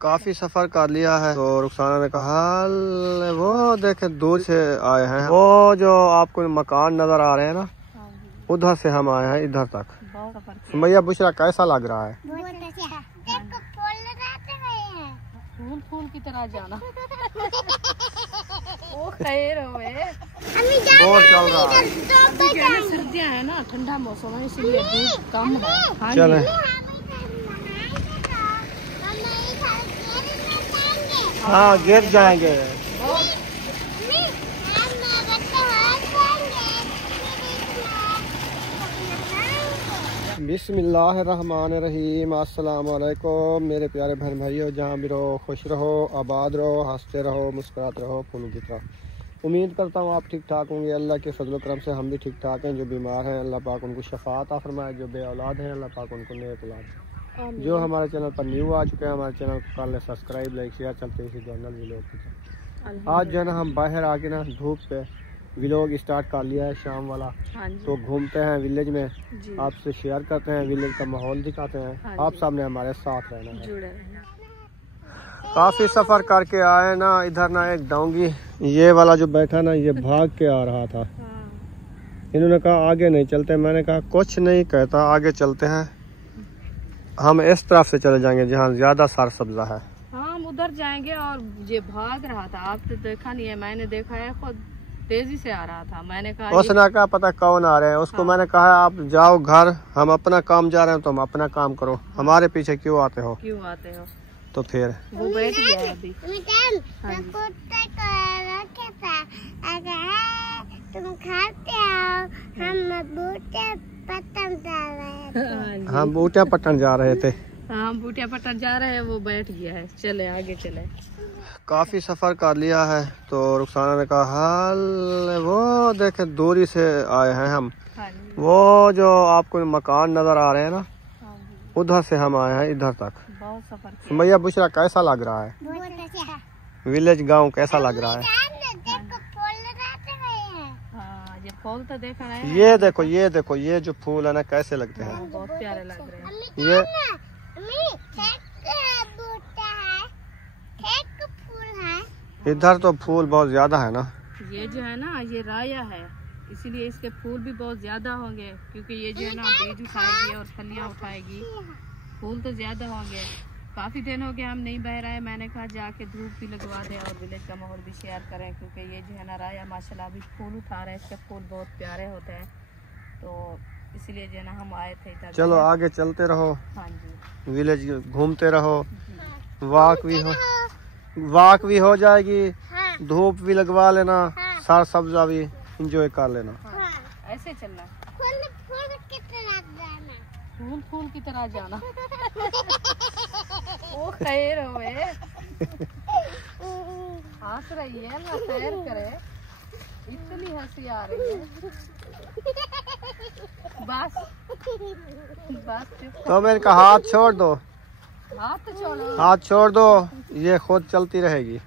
काफी सफर कर लिया है तो रुखसाना ने कहा वो देखे दूर से आए हैं, वो जो आपको मकान नजर आ रहे हैं ना, उधर से हम आए हैं इधर तक। सुमैया बुशरा कैसा लग रहा है? फूल फूल की तरह जाना। ओ खैर बहुत चल रहा है, सर्दियाँ है ना, ठंडा मौसम है इसलिए धूप कम है। चले हाँ गिर जाएंगे। बिस्मिल्लाहिर्रहमानिर्रहीम। अस्सलाम वालेकुम मेरे प्यारे बहन भाइयों, जहाँ भी रहो खुश रहो, आबाद रहो, हंसते रहो, मुस्कुराते रहो फूलों की तरह। उम्मीद करता हूँ आप ठीक ठाक होंगे। अल्लाह के फजल करम से हम भी ठीक ठाक हैं। जो बीमार हैं अल्लाह पाक उनको शफा अता फरमाए, जो बे औलाद हैं अल्लाह पाक उनको नेक औलाद। जो हमारे चैनल पर न्यू आ चुके हैं हमारे चैनल को कर ले सब्सक्राइब, लाइक शेयर, चलते इसी चैनल व्लॉग की तरह। आज जो है ना हम बाहर आके ना धूप पे व्लॉग स्टार्ट कर लिया है शाम वाला। तो घूमते हैं विलेज में, आपसे शेयर करते हैं, विलेज का माहौल दिखाते हैं। आप सब ने हमारे साथ रहना है। काफी सफर करके आए ना, इधर ना एक डोंगी ये वाला जो बैठा ना, ये भाग के आ रहा था। इन्होंने कहा आगे नहीं चलते, मैंने कहा कुछ नहीं कहता, आगे चलते हैं। हम इस तरफ से चले जाएंगे जहाँ ज्यादा सार सब्जा है। हम उधर जाएंगे। और ये भाग रहा था, आप तो देखा नहीं है, मैंने देखा है, खुद तेजी से आ रहा था। मैंने कहा उसने कहा पता कौन आ रहे हैं, उसको मैंने कहा आप जाओ घर, हम अपना काम जा रहे हैं, तुम अपना काम करो, हमारे पीछे क्यों आते हो? तो फिर वो बैठ गया अभी। तुम खाते हो, हम बूटे पटन जा रहे थे। हम बूटिया पटन जा रहे हैं, वो बैठ गया है। चले आगे चले। काफी सफर कर लिया है तो रुखसाना ने कहा वो देखे दूरी से आए हैं हम, वो जो आपको मकान नजर आ रहे हैं ना, उधर से हम आए हैं इधर तक। बहुत सफर। सुमैया बुशरा कैसा लग रहा है? विलेज गांव कैसा लग रहा है? ये फूल तो देखा है। ये देखो ये देखो, ये जो फूल है ना कैसे लगते हैं, बहुत प्यारे लग रहे हैं। ये इधर तो फूल बहुत ज्यादा है ना। ये जो है ना, ये राया है, इसीलिए इसके फूल भी बहुत ज्यादा होंगे, क्योंकि ये जो है ना बीज उठाएगी और फलियां उठाएगी। फूल तो ज्यादा होंगे। काफी दिन हो गए हम नहीं बह रहे। मैंने कहा जाके धूप भी लगवा दें और विलेज का माहौल भी शेयर करें, क्योंकि ये जो है ना राया माशाल्लाह अभी फूल उठा रहे हैं। इसके फूल बहुत प्यारे होते हैं, तो इसीलिए जो है ना हम आए थे इधर। चलो आगे चलते रहो। हाँ जी, विलेज घूमते रहो, वॉक भी हो जाएगी, धूप भी लगवा लेना, सारा सब्जा भी इंजॉय कर लेना। ऐसे चलना, फूल फूल की तरह जाना। ओ खैर हंस रही है ना, खैर करे, इतनी हंसी आ रही है। बस तो मैंने कहा हाथ छोड़ दो, हाथ छोड़ो, हाथ छोड़ दो, ये खुद चलती रहेगी।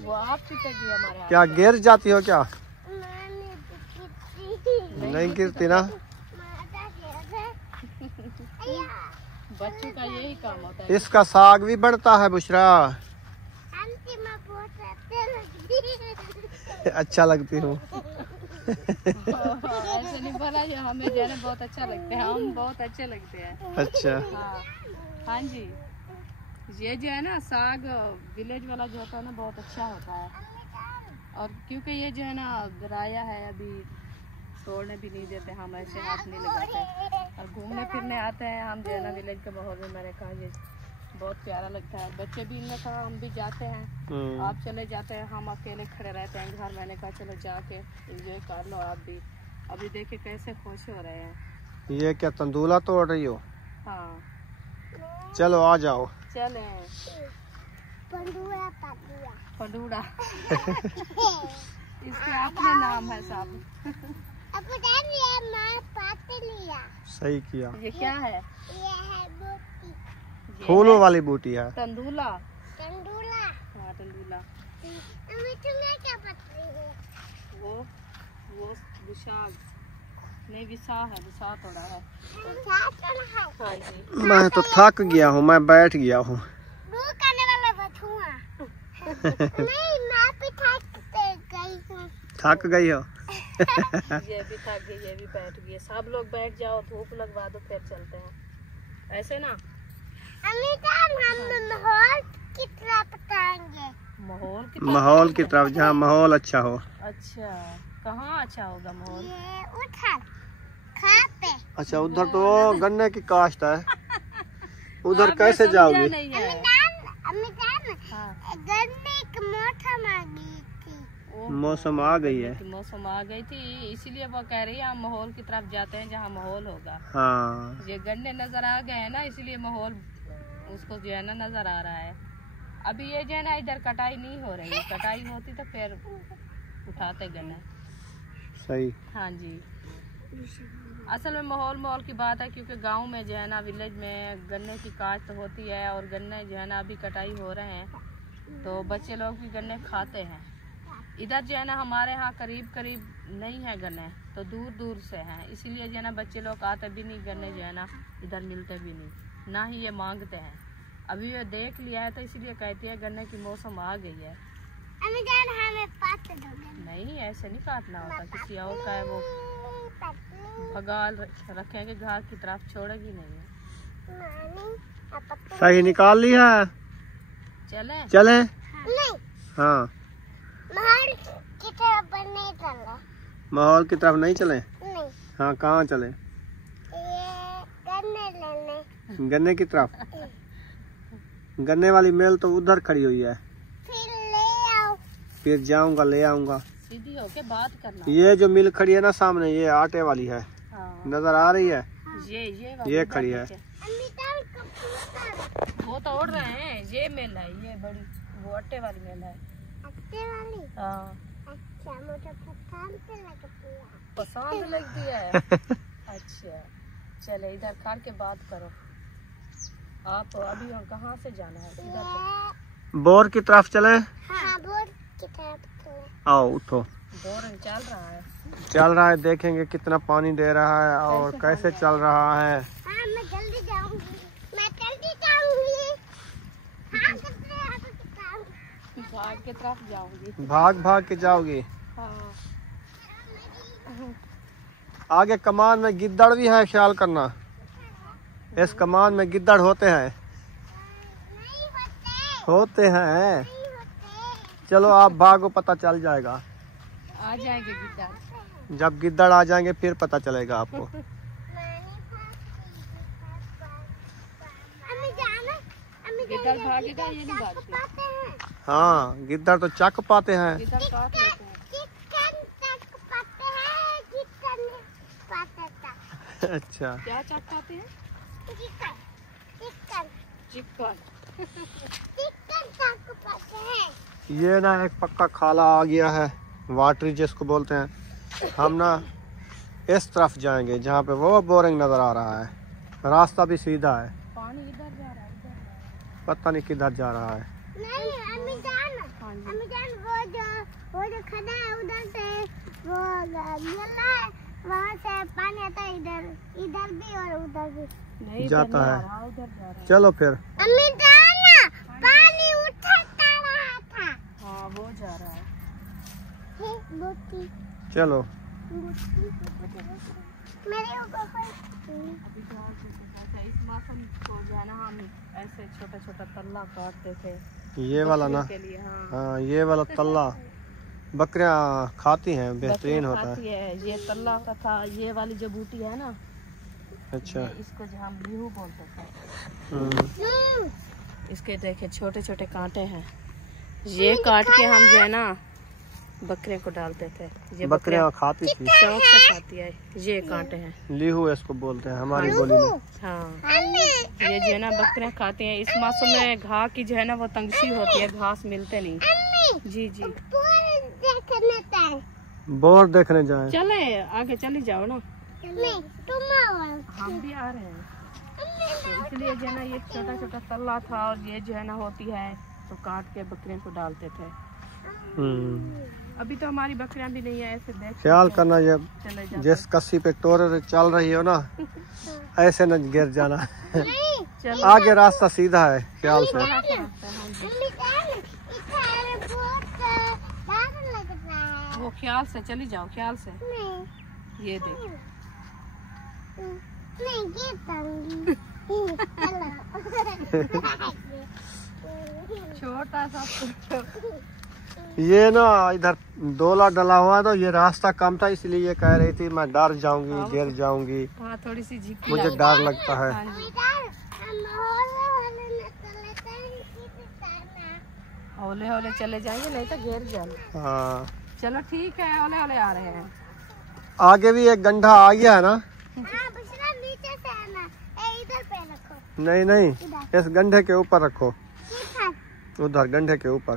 वो आप पीटेगी हमारे। क्या गिर जाती हो क्या? नहीं गिरती ना, बच्चों का यही काम होता है। इसका साग भी बढ़ता है बुशरा। अच्छा लगती हूँ। ऐसे नहीं बोला, जो हमें जो है बहुत अच्छा लगता है, हम बहुत अच्छे लगते हैं। अच्छा हाँ जी, ये जो है ना साग विलेज वाला जो होता है ना, बहुत अच्छा होता है। और क्योंकि ये जो है ना राया है, अभी तोड़ने भी नहीं देते, हम ऐसे हाथ नहीं लगाते। और घूमने फिरने आते हैं हम जो है ना विलेज के माहौल में। मैंने कहा ये बहुत प्यारा लगता है। बच्चे भी इनने कहा हम भी जाते हैं, आप चले जाते हैं, हम अकेले खड़े रहते हैं घर। मैंने कहा चलो जाके एंजॉय कर लो आप भी। अभी देखे कैसे खुश हो रहे हैं। ये क्या तंदूला तोड़ रही हो? हाँ चलो आ जाओ। चले। पंडूड़ा इसके अपने नाम है सब। सही किया। ये क्या है? फूलों वाली बूटी है। तंदूला। तंदूला। हाँ तंदूला। तुम्हें क्या पता है? वो विशाल नहीं, विसा है, विसा थोड़ा है। हाँ जी। मैं तो थक गया हूँ, मैं बैठ गया हूँ। दूध खाने वाला नहीं, मैं भी थक गई हूँ। थक गई हो? ये भी थक गई, ये भी बैठ गई। सब लोग बैठ जाओ, धूप लगवा दो, फिर चलते हैं ऐसे ना। अम्मी जान, हम माहौल की तरफ बताएंगे। माहौल की तरफ, जहाँ माहौल अच्छा हो। अच्छा, कहाँ अच्छा होगा माहौल? ये उधर खा पे। अच्छा, उधर तो गन्ने की काश्त है, उधर कैसे जाओगी? अम्मी जान, हाँ। गन्ने की मोटा मांगी थी। मौसम आ गई है। मौसम आ गई थी, इसीलिए वो कह रही है हम माहौल की तरफ जाते हैं जहाँ माहौल होगा। हाँ, ये गन्ने नजर आ गए हैं ना, इसलिए माहौल उसको जो है ना नजर आ रहा है। अभी ये जो है ना इधर कटाई नहीं हो रही, कटाई होती तो फिर उठाते गन्ने। सही। हाँ जी, असल में माहौल की बात है, क्योंकि गांव में जो है ना, विलेज में गन्ने की काश्त होती है और गन्ने जो है ना अभी कटाई हो रहे हैं, तो बच्चे लोग भी गन्ने खाते हैं। इधर जो है ना हमारे यहाँ करीब नहीं है गन्ने, तो दूर दूर से हैं, इसीलिए जो है ना बच्चे लोग आते भी नहीं, गन्ने जो है ना इधर मिलते भी नहीं, ना ही ये मांगते हैं। अभी ये देख लिया है तो इसीलिए कहती है गन्ने की मौसम आ गई है। अम्मी जान, हमें पास दोगे? नहीं, ऐसे नहीं काटना होता, किसी और का है वो भगा रखेंगे घर की तरफ, छोड़ेगी नहीं है। सही निकाल लिया। चले चले? नहीं, हाँ, माहौल की तरफ नहीं चला। माहौल की तरफ नहीं चले? नहीं, हाँ, कहाँ चले? ये गन्ने लेने। गन्ने की तरफ? गन्ने वाली मेल तो उधर खड़ी हुई है। फिर ले आओ। फिर जाऊंगा, ले आऊंगा। सीधी होके बात करना। ये जो मिल खड़ी है ना सामने, ये आटे वाली है, हाँ। नजर आ रही है? ये खड़ी है। अम्मी जान, कबूतर। वो तो उड़ रहे हैं, ये मेल है, ये बड़ी वो आटे वाली मेल है। अच्छे वाली। हाँ, अच्छा, मुझे पसंद लगती है। पसंद लगती है। अच्छा, चले इधर खड़ के बात करो। आप अभी कहाँ से जाना है? किधर से? बोर की तरफ चले? हाँ, बोर्ड की तरफ चले। आओ, उठो। बोर चल रहा है। चल रहा है, देखेंगे कितना पानी दे रहा है और कैसे चल रहा है। हाँ, मैं जल्दी जाऊंगी, मैं जल्दी जाऊंगी। हाँ, भाग के तरफ जाऊंगी। भाग के जाओगी? हाँ। आगे कमान में गिद्दड़ भी है, ख्याल करना। इस कमान में गिद्दड़ होते हैं? नहीं होते। होते हैं। नहीं होते। चलो आप भागो, पता चल जाएगा। आ जाएंगे गिद्दड़। जब गिद्दड़ आ जाएंगे फिर पता चलेगा आपको। गिद्दड़ भागेगा, ये नहीं भागते। हाँ, गिद्दड़ तो चक पाते हैं। गिद्दड़ काट लेते हैं। अच्छा, क्या चक पाते हैं? चिकन। ये ना एक पक्का खाला आ गया है, वाटरी जिसको बोलते हैं। हम ना इस तरफ जाएंगे जहाँ पे वो बोरिंग नजर आ रहा है, रास्ता भी सीधा है, पानी इधर जा रहा है, इधर जा रहा है। पता नहीं किधर जा रहा है। नहीं, अम्मी जान, वो जो खड़ा है उधर से वो गला है, वहाँ से पानी आता है, इधर भी और उधर भी नहीं जाता है। उधर जा रहा है। चलो फिर। अम्मी जान, पानी उठता रहा था। हाँ, वो जा रहा है। बोटी, चलो। मेरे ऊपर अभी तो और कुछ नहीं है। इस मौसम को जो है ना हम ऐसे छोटा छोटा तल्ला काटते थे ये वाला ना? के लिए। हाँ, हाँ, ये वाला तल्ला बकरियां खाती हैं, बेहतरीन होता है। खाती है। ये तल्ला का था, ये वाली जो बूटी है ना, अच्छा। ये इसको जो हम लीहू बोलते थे। हम्म, इसके देखे छोटे छोटे कांटे हैं, ये काट के हम जो है ना बकरियों को डालते थे। ये बकरियां खाती थी, शौक से खाती है। ये कांटे हैं, लीहू इसको बोलते हैं हमारी बोली में। हाँ, ये जो है ना बकरियां खाती हैं। इस मौसम में घास की जो है ना वो तंगशी होती है, घास मिलते नहीं। जी जी, बोर देखने जाए? चले आगे, चली जाओ ना। तुम हम भी आ रहे हैं, तो इसलिए जो है ना ये छोटा छोटा तल्ला था, और ये जो है ना होती है तो काट के बकरियों को डालते थे। अभी तो हमारी बकरियां भी नहीं है, ऐसे देख ख्याल करना, ये चले जाते। जिस कस्सी पे टोरे चल रही हो ना, ऐसे न गिर जाना। चलो, आगे रास्ता सीधा है, ख्याल से। वो ख्याल से चली जाओ, ख्याल से। नहीं ये देख, नहीं गिर छोटा सा। ये ना इधर डोला डला हुआ है तो ये रास्ता कम था, इसलिए ये कह रही थी मैं डर जाऊंगी, गिर जाऊंगी। हाँ, थोड़ी सी झिकी मुझे डर लगता है। हाँ जी। हौले हौले चले जाएंगे, नहीं तो गिर जाएंगे। हाँ, चलो ठीक है, हौले हौले आ रहे हैं। आगे भी एक गड्ढा आ गया है ना। नीचे से आना, इधर पे रखो। नहीं नहीं, इस गड्ढे के ऊपर रखो, इधर उधर गड्ढे के ऊपर,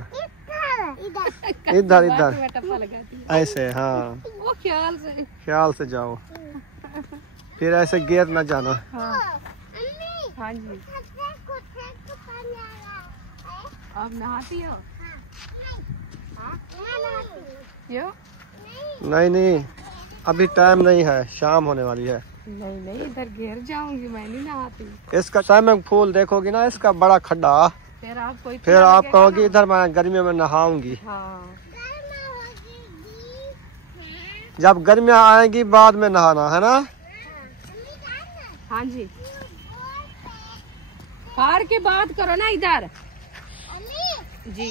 इधर इधर इधर में टप्पा लगाती है। ऐसे। हाँ, वो ख्याल से जाओ, फिर ऐसे गिर न जाना। हाँ। अम्मी हाँ जी, पानी आ रहा है। आप नहाती हो? क्यों? नहीं नहीं, अभी टाइम नहीं है, शाम होने वाली है। नहीं नहीं, इधर गिर जाऊंगी, मैं नहीं नहाती। इसका स्विमिंग पूल देखोगी ना, इसका बड़ा खड्डा, फिर आपको फिर आप कहोगी इधर मैं गर्मियों में नहाऊंगी। हाँ, जब गर्मियाँ आएंगी बाद में नहाना है ना। हाँ जी, कार के बात करो ना इधर जी।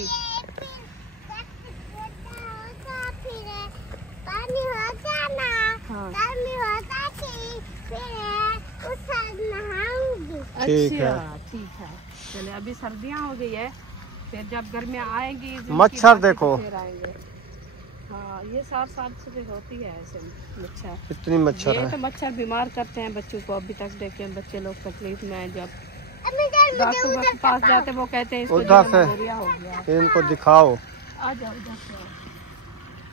पानी होता ना, हाँ। गर्मी होता थी, फिर उस साथ नहाऊंगी। ठीक है। अच्छा, ठीक है। चले, अभी सर्दियाँ हो गई है, फिर जब गर्मियाँ आएंगी, जिनकी मच्छर बातें देखो। तो फिर आएंगे। हाँ, ये 7 से होती है ऐसे मच्छर। इतनी मच्छर ये है। तो मच्छर बीमार करते हैं बच्चों को। अभी तक देखे बच्चे लोग तकलीफ में हैं। जब मुझे डॉक्टर के पास जाते वो कहते हैं इसको उधर से मलेरिया हो गया है। इनको दिखाओ। आ जाओ इधर से आओ।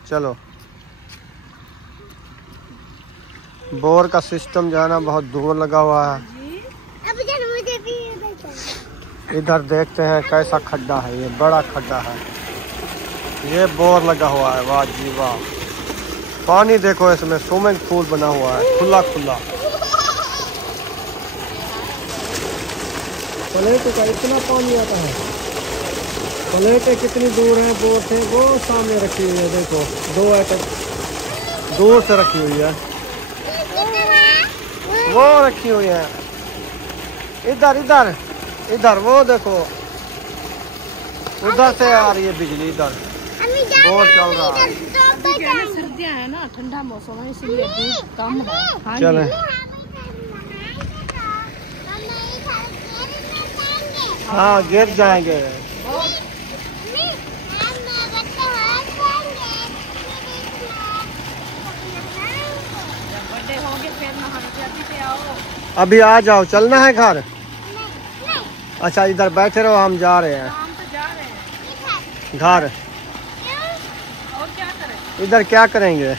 चलो, बोर का सिस्टम जो है ना बहुत दूर लगा हुआ है। जी, अब जब मुझे भी उधर चलना। इधर देखते हैं कैसा खड्डा है, ये बड़ा खड्डा है, ये बोर लगा हुआ है। वाह जी वाह, पानी देखो, इसमें स्विमिंग पूल बना हुआ है, खुला खुला। प्लेट का इतना पानी आता है। प्लेटें कितनी दूर है बोर से, वो सामने रखी हुई है, देखो 2 एकड़ दूर से रखी हुई है, वो रखी हुई है। इधर इधर इधर वो देखो, उधर से आ रही है बिजली, इधर बोर चल रहा है। अभी जो है सर्दियाँ है ना, ठंडा मौसम है, इसीलिए धूप कम है। हाँ जी। चले, हाँ गिर जाएंगे। बर्थडे हो गए फिर नहाने, अभी से आओ। अभी आ जाओ, चलना है घर। अच्छा, इधर बैठे रहो, हम जा रहे हैं हम तो जा रहे हैं घर। और क्या करें। इधर क्या करेंगे?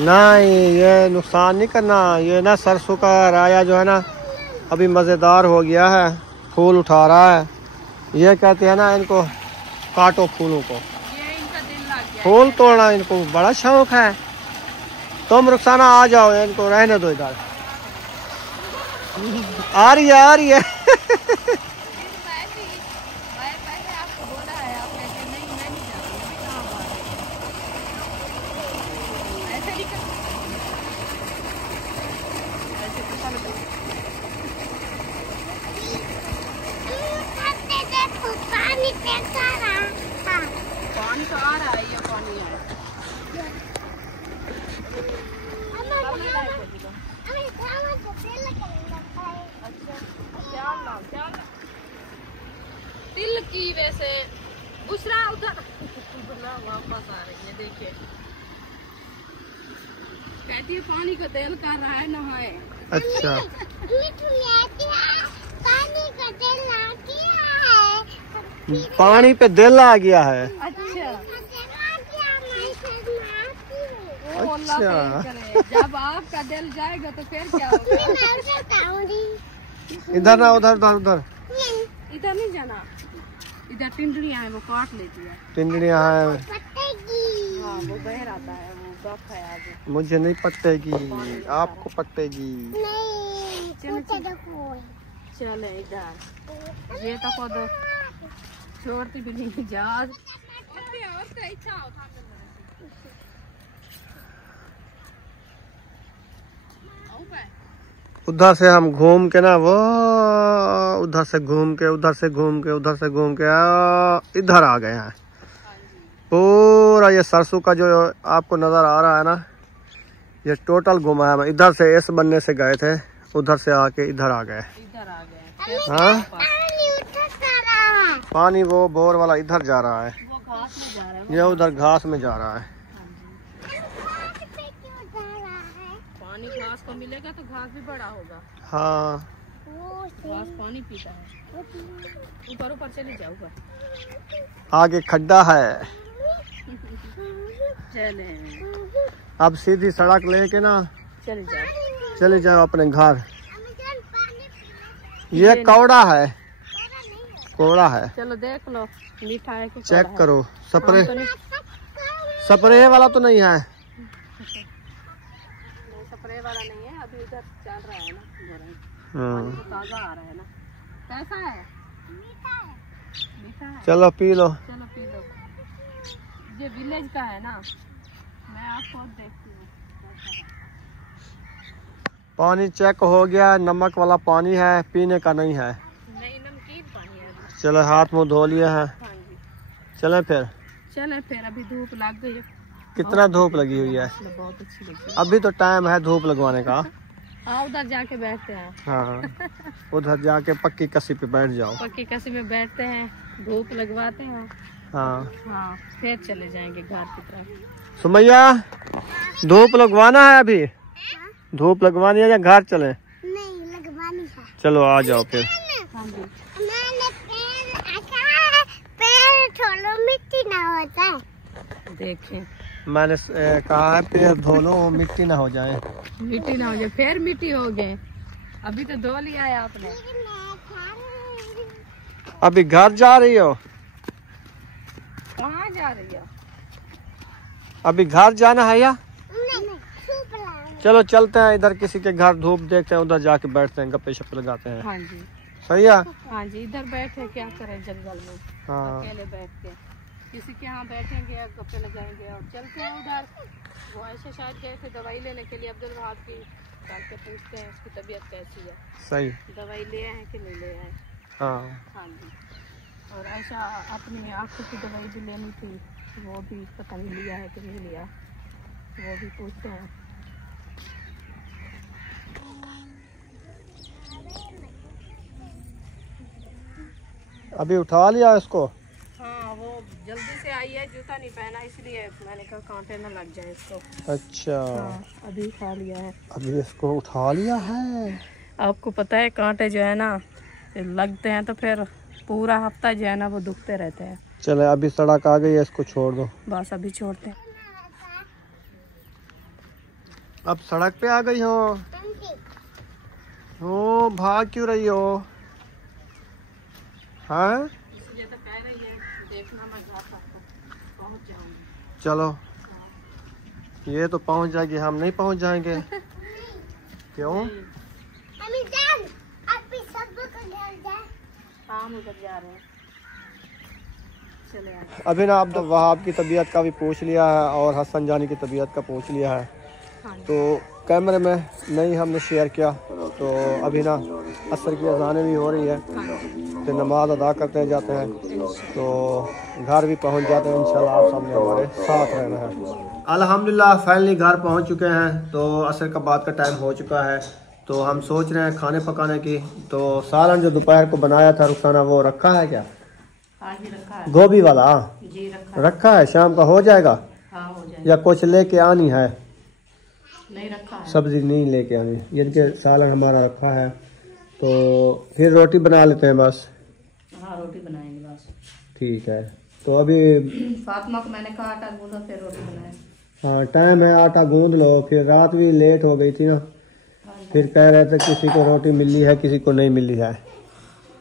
नहीं, ये नुकसान नहीं करना। ये ना सरसों का राया जो है ना अभी मज़ेदार हो गया है, फूल उठा रहा है। ये कहते हैं ना इनको काटो फूलों को, ये इनका दिल लग गया। फूल तोड़ना इनको बड़ा शौक है। तुम रुखसाना आ जाओ, इनको रहने दो इधर। आ रही है, आ रही है। पहले आपको बोला है, आपने कि नहीं मैं नहीं जा रही, अभी कहाँ बात है। ऐसे नहीं कर, ऐसे तो चलो तो। पानी फेंका रहा था। पानी तो आ रहा है, ये पानी है। तिल की वैसे दूसरा उधर वापस आ रही है, देखिए कहती है पानी का तेल कर रहा है, नहाए। अच्छा, पानी पे दिल आ गया है। अच्छा, अच्छा। जब आपका दिल जाएगा तो फिर क्या होगा। इधर ना, उधर उधर उधर। इधर नहीं जाना, इधर टिंडलियाँ है, वो काट लेती है। टिंडलियाँ हैं, हाँ, वो बहर आता है, वो गप है आगे। मुझे नहीं पटेगी, आपको पटेगी। चले इधर, ये तो खुद छोड़ती भी नहीं जहाज। और क्या इच्छा होता है। उधर से हम घूम के ना वो उधर से घूम के उधर से घूम के उधर से घूम के इधर आ गए हैं। पूरा ये सरसों का जो आपको नजर आ रहा है ना, ये टोटल घुमा है। इधर से इस बनने से गए थे, उधर से आके इधर आ गए। हाँ, पानी वो बोर वाला इधर जा रहा है, ये उधर घास में जा रहा है। पानी घास को मिलेगा तो घास भी बड़ा होगा। हाँ, घास पानी पीता है। ऊपर ऊपर चले जाओ, ऊपर आगे खड्डा है। चले अब सीधी सड़क लेके ना चले जाओ अपने घर। ये कौड़ा है, कोड़ा है। चलो देख लो, मीठा है कि चेक कौड़ा है? करो। स्प्रे वाला तो नहीं है। स्प्रे वाला नहीं है, अभी इधर चल रहा है ना, हाँ। तो ताजा आ रहा है ना। कैसा है? मीठा है। चलो पी लो। चलो पी लो। ये विलेज का है ना, मैं आपको देखती हूँ। पानी चेक हो गया, नमक वाला पानी है, पीने का नहीं है। नहीं, नमकीन पानी है। चलो हाथ मुंह धो लिए हैं, हाँ जी, चले फिर। चले फिर। अभी धूप लग गई। कितना धूप लगी हुई है। बहुत अच्छी लगी। अभी तो टाइम है धूप लगवाने का। हाँ, उधर जाके बैठते हैं। हाँ, उधर जाके पक्की कसी पे बैठ जाओ। पक्की कसी में बैठते हैं, धूप लगवाते हैं। हाँ हाँ, फिर चले जाएंगे घर की तरफ। सुमैया, धूप लगवाना है अभी? धूप लगवानी है या घर चले? नहीं लगवानी है। चलो आ जाओ फिर। हाँ जी। मैंने पैर थोड़ा मिट्टी ना होता है। देखें, मैंने कहा है पैर धो लो, मिट्टी ना हो जाए। मिट्टी ना हो जाए, फिर मिट्टी हो गए। अभी तो धो लिया है आपने। अभी घर जा रही हो? कहाँ जा रही हो? अभी घर जाना है या? नहीं, सूप लाऊंगी। चलो चलते हैं, इधर किसी के घर धूप देखते हैं, उधर जाके बैठते हैं, गप्पे शप्पे लगाते हैं। हाँ जी, सही है। हाँ जी। इधर बैठे क्या करें जंगल में, हाँ, अकेले बैठ के। किसी के यहाँ बैठेंगे, गप्पे लगाएंगे और चलते हैं उधर। वो ऐसे शायद गए थे दवाई लेने के लिए अब्दुल वहाब की, के पूछते हैं उसकी तबीयत कैसी है, सही। दवाई ले आए कि नहीं ले आए। हाँ, हाँ जी। और ऐसा अपनी आँखों की दवाई भी लेनी थी, वो भी पता नहीं लिया है कि नहीं लिया, वो भी पूछते हैं। अभी उठा लिया इसको? हाँ, वो जल्दी से आई है, जूता नहीं पहना इसलिए मैंने कहा कांटे ना लग जाए इसको। अच्छा। हाँ, अभी उठा लिया है। अभी इसको उठा लिया है। आपको पता है कांटे जो है ना लगते हैं तो फिर पूरा हफ्ता जो है ना वो दुखते रहते हैं। चले अभी सड़क आ गई है, इसको छोड़ दो। बस अभी छोड़ते हैं। अब सड़क पे आ गई हो? ओ, भाग क्यों रही हो? हाँ, इसलिए तो कह रही है, देखना मैं घर तक पहुंच जाऊंगी। चलो, ये तो पहुंच जाएगी, हम नहीं पहुंच जाएंगे। क्यों? अभी जान, अभी सब को घर जा। हम उधर जा रहे हैं, चले आए। अभी ना अब वहाब की तबीयत का भी पूछ लिया है और हसन जानी की तबीयत का पूछ लिया है, हाँ जी। तो कैमरे में नहीं हमने शेयर किया। तो अभी ना असर की अजानें भी हो रही है, तो नमाज अदा करते जाते हैं, तो घर भी पहुंच जाते हैं इंशाल्लाह। आप सामने हमारे साथ रहना है। अल्हम्दुलिल्लाह फाइनली घर पहुंच चुके हैं। तो असर का बाद का टाइम हो चुका है, तो हम सोच रहे हैं खाने पकाने की। तो सालन जो दोपहर को बनाया था रुखसाना, वो रखा है क्या? हाँ जी, रखा है। गोभी वाला जी रखा रखा है, शाम का हो जाएगा हाँ, हो जाएगा। या कुछ लेके आनी है? नहीं रखा है। सब्जी नहीं लेके आनी, यानी कि सालन हमारा रखा है। तो फिर रोटी बना लेते हैं बस। हाँ, रोटी बनाएंगे बस। ठीक है, तो अभी फातिमा को मैंने कहा आटा गूंदो फिर रोटी बनाए। हाँ टाइम है, आटा गूंद लो। फिर रात भी लेट हो गई थी ना, फिर कह रहे थे किसी को रोटी मिली है, किसी को नहीं मिली है।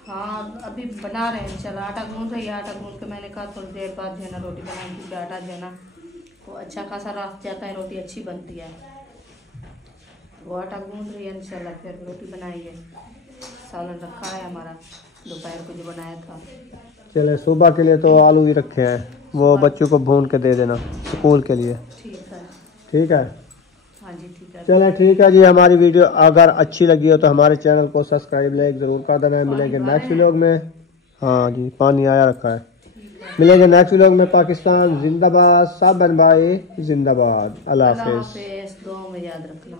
हाँ, अभी बना रहे हैं। चलो आटा गूंद रही है, आटा गूंद के मैंने कहा थोड़ी देर बाद जो है ना रोटी बनाएंगे, क्योंकि आटा जो है ना वो अच्छा खासा रात जाता है, रोटी अच्छी बनती है। वो आटा गूंद रही है, इंशाल्लाह फिर रोटी बनाएंगे। सालन रखा है हमारा दोपहर को जो बनाया था। चले सुबह के लिए तो आलू ही रखे हैं। वो बच्चों को भून के दे देना स्कूल के लिए। ठीक है। ठीक है। हाँ जी ठीक है। चलो ठीक है जी, हमारी वीडियो अगर अच्छी लगी हो तो हमारे चैनल को सब्सक्राइब लाइक जरूर कर देना। मिलेंगे नेक्स्ट व्लॉग में। हाँ जी पानी आया रखा है। मिलेंगे नेक्स्ट व्लॉग में। पाकिस्तान जिंदाबाद, सब बहन भाई जिंदाबाद। अल्लाह हाफिज़। दुआ में याद रखना।